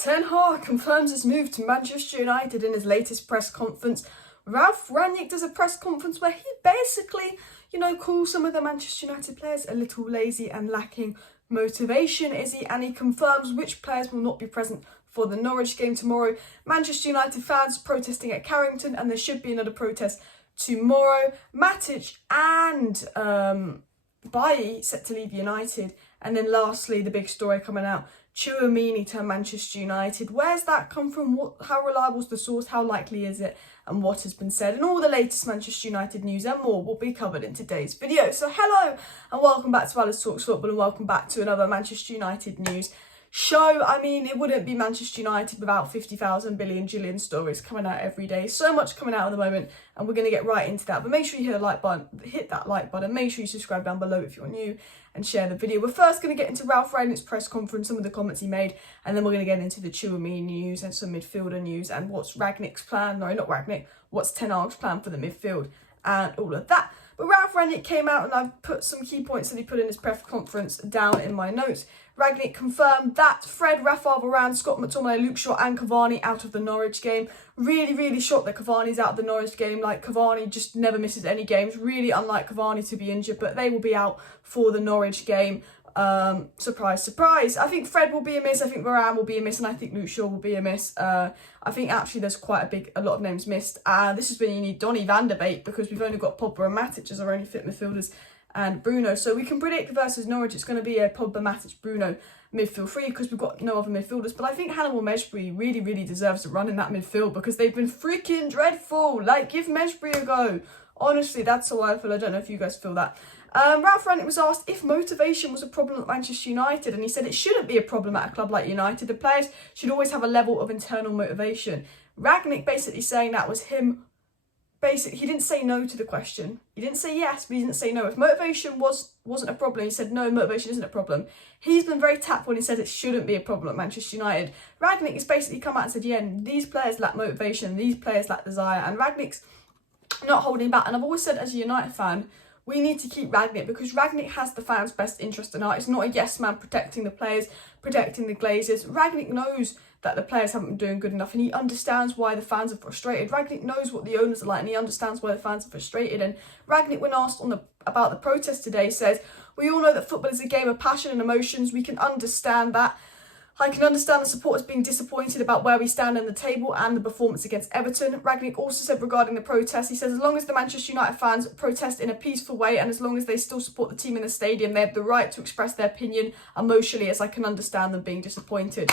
Ten Hag confirms his move to Manchester United in his latest press conference. Ralf Rangnick does a press conference where he basically, calls some of the Manchester United players a little lazy and lacking motivation, is he? And he confirms which players will not be present for the Norwich game tomorrow. Manchester United fans protesting at Carrington, and there should be another protest tomorrow. Matic and Bailly set to leave United. And then lastly, the big story coming out, Tchoumeni to Manchester United. Where's that come from? How reliable is the source? How likely is it? And what has been said? And all the latest Manchester United news and more will be covered in today's video. So hello and welcome back to Alice Talks Football, and welcome back to another Manchester United news show. I mean, it wouldn't be Manchester United without 50,000 billion jillion stories coming out every day. So much coming out at the moment, and we're going to get right into that. But make sure you hit that like button. Make sure you subscribe down below if you're new, and share the video. We're first going to get into Ralf Rangnick's press conference, some of the comments he made, and then we're going to get into the Tchoumeni news and some midfielder news and what's Rangnick's plan. No, not Rangnick. What's Ten Hag's plan for the midfield and all of that. But Ralf Rangnick came out, and I've put some key points that he put in his press conference down in my notes. Rangnick confirmed that Fred, Rafael Varane, Scott McTominay, Luke Shaw and Cavani out of the Norwich game. Really shocked that Cavani's out of the Norwich game. Like, Cavani just never misses any games. Really unlike Cavani to be injured, but they will be out for the Norwich game. Surprise, surprise. I think Fred will be a miss, I think Varane will be a miss, and I think Luke Shaw will be a miss. I think actually there's quite a lot of names missed. This is when you need Donny Van der Beek, because we've only got Pogba and Matic as our only fit midfielders, and Bruno. So we can predict versus Norwich it's going to be a Pogba, Matic, Bruno midfield three, because we've got no other midfielders. But I think Mejbri really deserves to run in that midfield, because they've been freaking dreadful. Like, give Mejbri a go. Honestly, that's how I feel. I don't know if you guys feel that. Ralf Rangnick was asked if motivation was a problem at Manchester United, and he said it shouldn't be a problem at a club like United. The players should always have a level of internal motivation. Rangnick basically saying that was him. Basically, he didn't say no to the question. He didn't say yes, but he didn't say no. If motivation wasn't a problem, he said no, motivation isn't a problem. He's been very tactful when he said it shouldn't be a problem at Manchester United. Rangnick has basically come out and said, yeah, these players lack motivation, these players lack desire, and Rangnick's not holding back. And I've always said, as a United fan, we need to keep Rangnick, because Rangnick has the fans' best interest in heart. It's not a yes man protecting the players, protecting the glazers. Rangnick knows that the players haven't been doing good enough, and he understands why the fans are frustrated. Rangnick knows what the owners are like, and he understands why the fans are frustrated. And Rangnick, when asked about the protest today, says, we all know that football is a game of passion and emotions. We can understand that. I can understand the supporters being disappointed about where we stand in the table and the performance against Everton. Rangnick also said regarding the protest, he says, as long as the Manchester United fans protest in a peaceful way, and as long as they still support the team in the stadium, they have the right to express their opinion emotionally, as I can understand them being disappointed.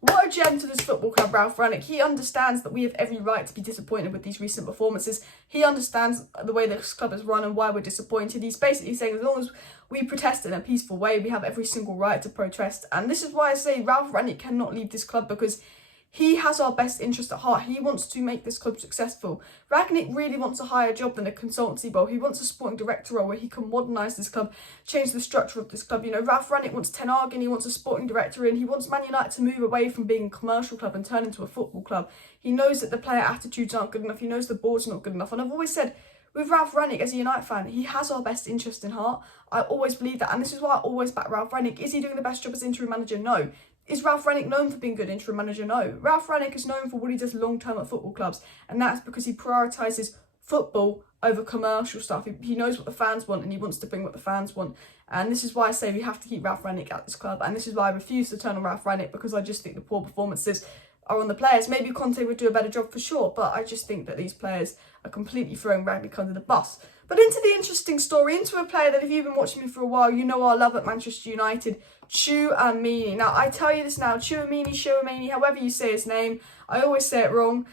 What a gem to this football club, Ralf Rangnick. He understands that we have every right to be disappointed with these recent performances. He understands the way this club is run and why we're disappointed. He's basically saying, as long as we protest in a peaceful way, we have every single right to protest. And this is why I say Ralf Rangnick cannot leave this club, because he has our best interest at heart. He wants to make this club successful. Rangnick really wants a higher job than a consultancy role. He wants a sporting director role where he can modernise this club, change the structure of this club. Ralf Rangnick wants Ten Hag in, he wants a sporting director in, he wants Man United to move away from being a commercial club and turn into a football club. He knows that the player attitudes aren't good enough. He knows the board's not good enough. And I've always said, with Ralf Rangnick, as a United fan, he has our best interest in heart. I always believe that, and this is why I always back Ralf Rangnick. Is he doing the best job as interim manager? No. Is Ralf Rangnick known for being good interim manager? No. Ralf Rangnick is known for what he does long-term at football clubs, and that's because he prioritises football over commercial stuff. He knows what the fans want, and he wants to bring what the fans want. And this is why I say we have to keep Ralf Rangnick at this club, and this is why I refuse to turn on Ralf Rangnick, because I just think the poor performances are on the players. Maybe Conte would do a better job for sure, but I just think that these players are completely throwing Rangnick under the bus. But into the interesting story, into a player that if you've been watching me for a while, you know I love at Manchester United, Tchoumeni. Now, I tell you this now, Tchoumeni, however you say his name, I always say it wrong.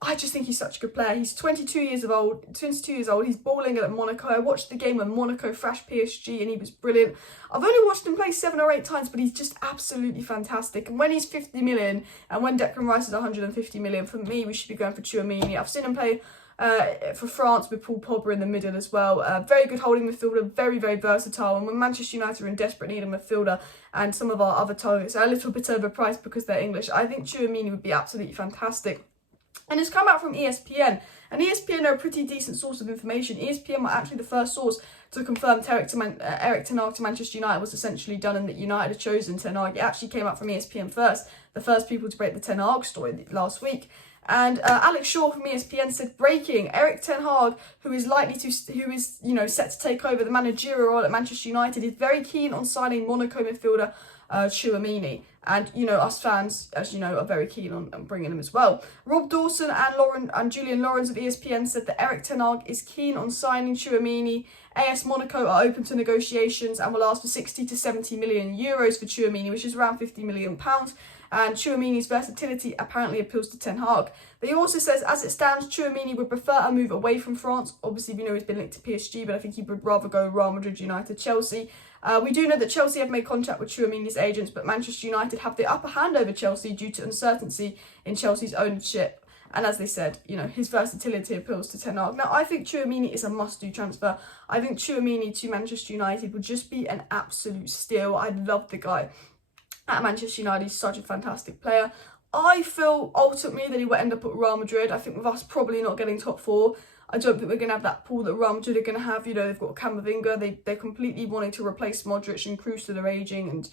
I just think he's such a good player. He's 22 years old. He's balling at Monaco. I watched the game when Monaco thrashed PSG, and he was brilliant. I've only watched him play 7 or 8 times, but he's just absolutely fantastic. And when he's 50 million, and when Declan Rice is 150 million, for me, we should be going for Tchoumeni. I've seen him play for France with Paul Pogba in the middle as well. Very good holding midfielder, very versatile. And when Manchester United are in desperate need of a midfielder, and some of our other targets are a little bit overpriced because they're English, I think Tchoumeni would be absolutely fantastic. And it's come out from ESPN. And ESPN are a pretty decent source of information. ESPN were actually the first source to confirm Erik Ten Hag to Manchester United was essentially done and that United had chosen Ten Hag. It actually came out from ESPN first, the first people to break the Ten Hag story last week. And Alex Shaw from ESPN said, breaking, Erik Ten Hag, who is set to take over the managerial role at Manchester United, is very keen on signing Monaco midfielder Tchoumeni. And, us fans, as you know, are very keen on bringing him as well. Rob Dawson and Julian Lawrence of ESPN said that Erik Ten Hag is keen on signing Tchoumeni. AS Monaco are open to negotiations and will ask for 60 to 70 million euros for Tchoumeni, which is around £50 million. And Tchoumeni's versatility apparently appeals to Ten Hag. He also says, as it stands, Tchoumeni would prefer a move away from France. Obviously, we know he's been linked to PSG, but I think he would rather go Real Madrid, United, Chelsea. We do know that Chelsea have made contact with Tchoumeni's agents, but Manchester United have the upper hand over Chelsea due to uncertainty in Chelsea's ownership. And as they said, his versatility appeals to Ten Hag. Now, I think Tchoumeni is a must-do transfer. I think Tchoumeni to Manchester United would just be an absolute steal. I love the guy at Manchester United. He's such a fantastic player. I feel ultimately that he will end up at Real Madrid. I think with us probably not getting top four, I don't think we're going to have that pool that Real Madrid are going to have. They've got Camavinga. They're completely wanting to replace Modric and Kroos to their ageing. And,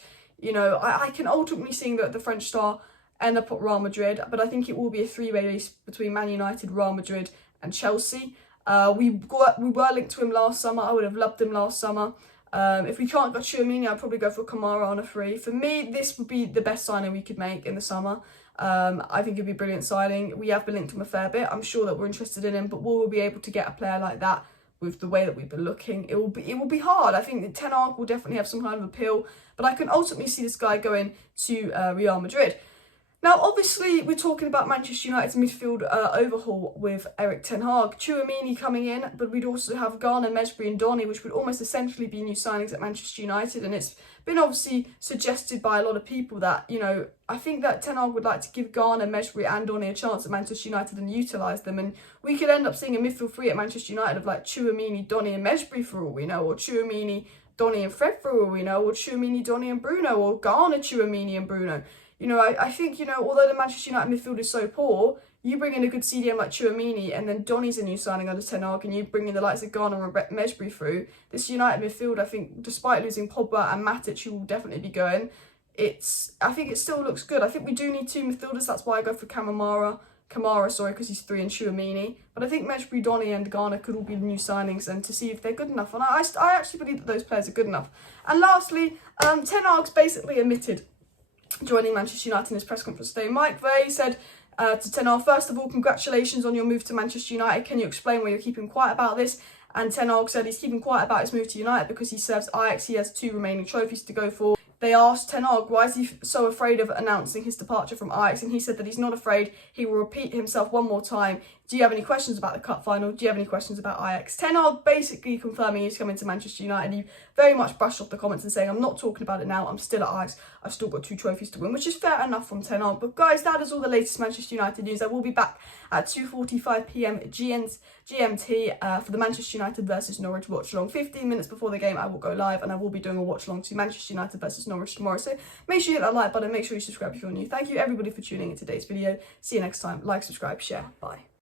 I can ultimately see that the French star end up at Real Madrid. But I think it will be a three-way race between Man United, Real Madrid and Chelsea. We were linked to him last summer. I would have loved him last summer. If we can't get Tchoumeni, I'd probably go for Kamara on a free. For me, this would be the best signing we could make in the summer. I think it'd be a brilliant signing. We have been linked to him a fair bit. I'm sure that we're interested in him, but will we be able to get a player like that with the way that we've been looking? It will be hard. I think that Ten Hag will definitely have some kind of appeal, but I can ultimately see this guy going to Real Madrid. Now, obviously, we're talking about Manchester United's midfield overhaul with Erik Ten Hag. Tchoumeni coming in, but we'd also have Garner, Mejbri and Donny, which would almost essentially be new signings at Manchester United. And it's been obviously suggested by a lot of people that, I think that Ten Hag would like to give Garner, Mejbri and Donny a chance at Manchester United and utilise them. And we could end up seeing a midfield three at Manchester United of like Tchoumeni, Donny and Mejbri for all we know, or Tchoumeni, Donny and Fred for all we know, or Tchoumeni, Donny and Bruno, or Garner, Tchoumeni and Bruno. I think, although the Manchester United midfield is so poor, you bring in a good CDM like Tchoumeni and then Donny's a new signing under Ten Hag and you bring in the likes of Garner and Mejbri through. This United midfield, I think, despite losing Pogba and Matic, who will definitely be going, I think it still looks good. I think we do need two midfielders. That's why I go for Kamara, because he's 3 and Tchoumeni. But I think Mejbri, Donny and Garner could all be new signings and to see if they're good enough. And I actually believe that those players are good enough. And lastly, Ten Hag's basically admitted joining Manchester United in his press conference today. Mike Vey said to Ten Hag, first of all, congratulations on your move to Manchester United. Can you explain why you're keeping quiet about this? And Ten Hag said he's keeping quiet about his move to United because he serves Ajax. He has 2 remaining trophies to go for. They asked Ten Hag, why is he so afraid of announcing his departure from Ajax? And he said that he's not afraid. He will repeat himself one more time. Do you have any questions about the cup final? Do you have any questions about Ajax? Ten Hag basically confirming he's coming to Manchester United. He very much brushed off the comments and saying, I'm not talking about it now. I'm still at Ajax. I've still got 2 trophies to win, which is fair enough from Ten Hag. But guys, that is all the latest Manchester United news. I will be back at 2:45 p.m. GMT for the Manchester United versus Norwich watch along. 15 minutes before the game, I will go live and I will be doing a watch along to Manchester United versus Norwich tomorrow. So make sure you hit that like button. Make sure you subscribe if you're new. Thank you everybody for tuning in today's video. See you next time. Like, subscribe, share. Bye.